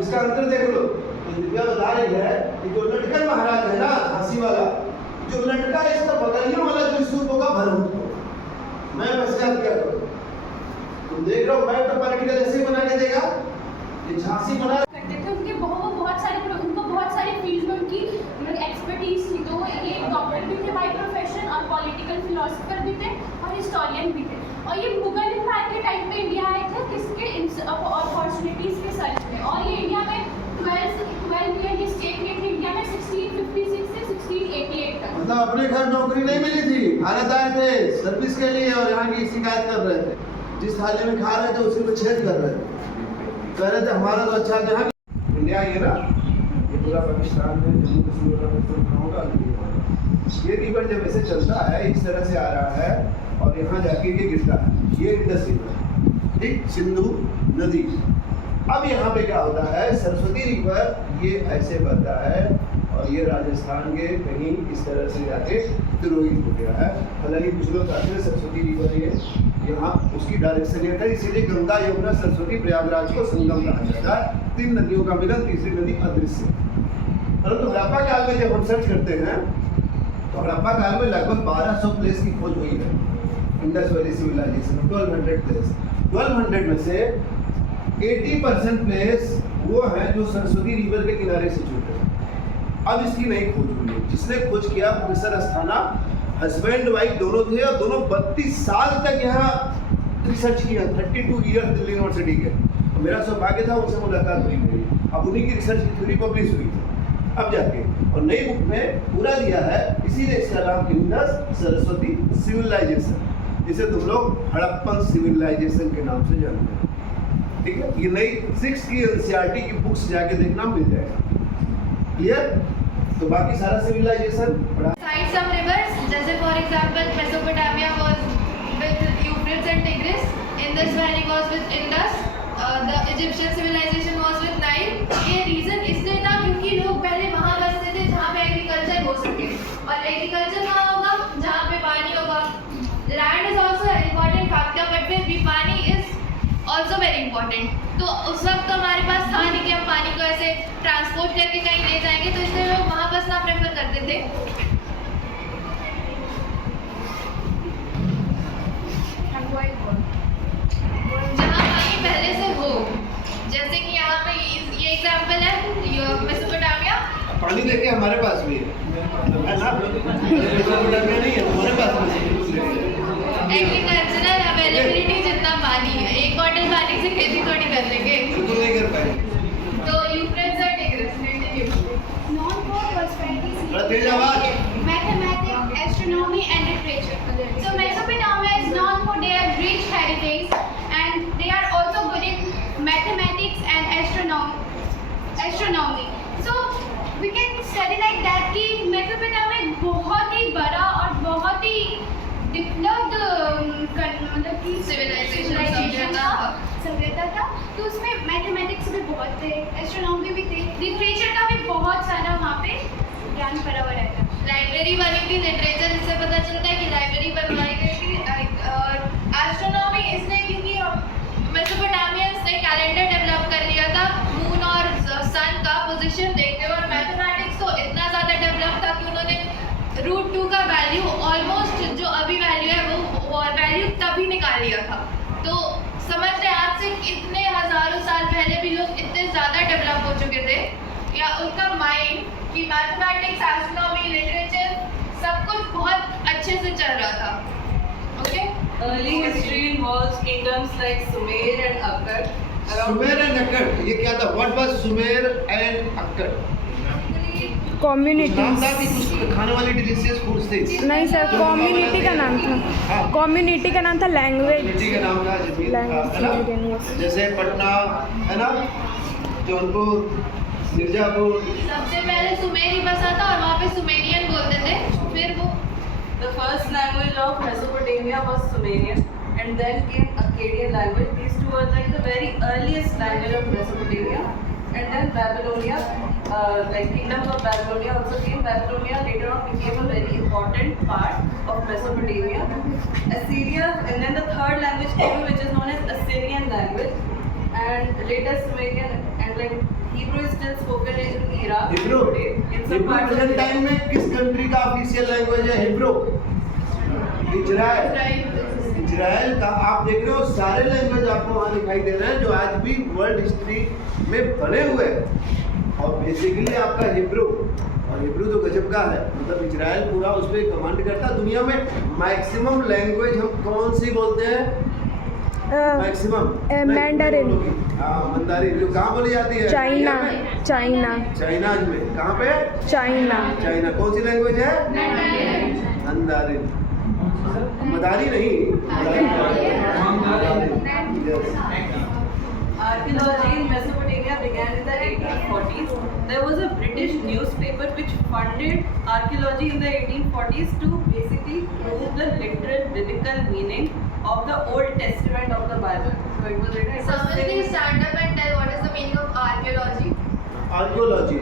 अब इसका अंतर देख लो। तो दिव्या बता रही है कि जो लटकन महाराज है ना झांसी वाला, जो लटका इसका बगलियों वाला जो स्तूप होगा भरभूत को, मैं पश्चात क्या करूँ? तुम देख रहे हो मैप तो पॉलिटिकल ऐसे बना के देगा। ये झांसी बना करते थे उनके बहुत सारे फील्ड में उनकी एक्सपर्टीज थी। तो ये डॉक्टर भी थे बाय प्रोफेशन और पॉलिटिकल फिलोसफर भी थे और हिस्टोरियन भी थे। और ये मुगल एम्पायर के टाइम पे इंडिया आए थे किसके अपॉर्चुनिटीज के सर्च में। और ये इंडिया में 12 ईयर ये स्टे किए थे इंडिया में 1656 से 1688 तक। मतलब अपने घर नौकरी नहीं मिली थी, भारत आए थे सर्विस के लिए और यहाँ की शिकायत कर रहे थे। जिस थाली में खा रहे थे उसी में छेद कर रहे थे, कह रहे थे हमारा तो अच्छा जहाँ इंडिया ये ना, ये पूरा पाकिस्तान में जम्मू कश्मीर का ये रिवर जब ऐसे चलता है इस तरह से आ रहा है और यहाँ जाके ये गिरता है, ये इंडस रिवर, ठीक, सिंधु नदी। अब यहाँ पे क्या होता है, सरस्वती रिवर ये ऐसे बहता है और ये राजस्थान के कहीं इस तरह से जाके तिरोहित हो गया है। हालांकि कुछ लोग कहते हैं सरस्वती रिवर ये यहाँ उसकी डायरेक्शन ये था, इसीलिए गंगा यमुना सरस्वती प्रयागराज को संगम कहा जाता है। 3 नदियों का मिलन, तीसरी नदी अदृश्य। परंतु हड़प्पा काल में जब हम सर्च करते हैं तो हड़प्पा काल में लगभग 1200 प्लेस की खोज हुई है। इंडस वैली सिविलाइजेशन 1200 प्लेस, 1200 में से 80% प्लेस वो हैं जो सरस्वती रिवर के किनारे से जुड़े हैं। अब इसकी नई खोज हुई है, जिसने खोज किया प्रोफेसर अस्थाना, हस्बैंड वाइफ दोनों थे और दोनों 32 साल तक यहाँ रिसर्च किया, 32 ईयर दिल्ली यूनिवर्सिटी के। मेरा सौभाग्य था उनसे मुलाकात हुई मेरी, अब उन्हीं की रिसर्च की थ्योरी पब्लिश हुई थी अब जाके, और नई बुक में पूरा दिया है। इसीलिए इसका नाम इंडस सरस्वती सिविलाइजेशन, जिसे तुम लोग हड़प्पन सिविलाइजेशन के नाम से जानते हैं, ठीक है। ये नई 6 की एनसीईआरटी की बुक्स जाके देखना मिल जाएगा, क्लियर। तो बाकी सारा सिविलाइजेशन पढ़ा। Cite some rivers, जैसे for example Mesopotamia was with Euphrates and Tigris, Indus Valley was with Indus, the Egyptian civilization was with Nile। ये रीजन इसलिए था क्योंकि लोग पहले वहाँ बसते थे जहाँ पे एग्रीकल्चर हो सके, और एग्रीकल्चर कहाँ होगा, जहाँ पे पानी होगा। Land is also important factor, but फिर पानी इज ऑल्सो वेरी इंपॉर्टेंट। तो उस वक्त तो हमारे पास था नहीं कि हम पानी को ऐसे ट्रांसपोर्ट करके कहीं ले जाएंगे, तो इसलिए लोग वहाँ बसना प्रेफर करते थे। जहाँ पानी पहले से हो, जैसे कि यहाँ पे ये एग्जाम्पल है मेसोपोटामिया। पानी देखिए हमारे पास भी है ना, मेसोपोटामिया नहीं है हमारे पास भी। एग्रीकल्चरल अवेलेबिलिटी जितना पानी है, एक बॉटल पानी से खेती थोड़ी कर लेंगे, बिल्कुल नहीं कर पाएंगे। तो यूफ्रेट्स और टिग्रिस Known for prosperity, तेज आवाज। mathematics, astronomy and literature. So Mesopotamia is known for their rich heritage and they are also good in mathematics and astronomy. So we can study like that कि Mesopotamia एक बहुत ही बड़ा और बहुत he developed मतलब कि civilisation सभ्यता था। तो उसमें मैथमेटिक्स भी बहुत थे, एस्ट्रोनॉमी भी थे, लिटरेचर का भी बहुत सारा वहाँ पे ज्ञान भरा हुआ रहता है। लाइब्रेरी बनी थी, लिटरेचर इससे पता चलता है कि लाइब्रेरी बनवाई गई थी। और एस्ट्रोनॉमी इसलिए क्योंकि मेसोपोटामियंस ने कैलेंडर डेवलप कर लिया था मून और सन का पोजीशन देखते हुए, और मैथमेटिक्स तो इतना ज़्यादा डेवलप था कि उन्होंने √2 का वैल्यू ऑलमोस्ट जो अभी वैल्यू है वो वैल्यू तभी निकाल लिया था। तो समझ रहे आज से इतने हज़ारों साल पहले भी लोग इतने ज़्यादा डेवलप हो चुके थे, या उनका माइंड कि मैथमेटिक्स, एस्ट्रोनॉमी, लिटरेचर सब कुछ बहुत अच्छे से चल रहा था। Okay, Early history involves kingdoms like Sumer and Akkad. Sumer and Akkad, ये क्या था? What was Sumer and Akkad? Community नाम था कि कुछ खाने वाली डिलीशियस फूड्स थी? नहीं सर, कम्युनिटी का नाम था, कम्युनिटी का नाम था, लैंग्वेज कम्युनिटी का नाम था, जमीन था, है ना? जैसे पटना है ना, जौनपुर, मिर्जापुर। सबसे पहले सुमेर ही बसा था और वहाँ पे सुमेरियन बोलते थे। फिर वो The first language of Mesopotamia was Sumerian, and then came Akkadian language. These two were like the very earliest language of Mesopotamia. And then Babylonia, like kingdoms of Babylonia also came. Babylonia later on became a very important part of Mesopotamia. Assyria, and then the third language came, which is known as Assyrian language, and later Sumerian, and like Hebrew is still spoken in Iraq Hebrew today. In some Hebrew parts of present time में किस country का official language है Hebrew? Israel. Israel का आप देख रहे हो सारे लैंग्वेज आपको वहाँ दिखाई दे रहे हैं जो आज भी वर्ल्ड हिस्ट्री में बने हुए हैं। और बेसिकली आपका हिब्रू, और हिब्रू तो गजब का है, मतलब इजराइल पूरा उस पर कमांड करता है। दुनिया में मैक्सिमम लैंग्वेज हम कौन सी बोलते हैं? Maximum Mandarin. हाँ मंदारिन, जो कहाँ बोली जाती है? चाइना। इंडिया में? चाइना। चाइना में कहाँ पे? चाइना। चाइना। कौन सी लैंग्वेज है? मंदारिन। मदारी नहीं, Archaeology in Mesopotamia began in the 1840s. There was a British newspaper which funded archaeology in the 1840s to basically prove the literal biblical meaning of the Old Testament of the Bible. So it was written. Someone please stand up and tell what is the meaning of archaeology. Archaeology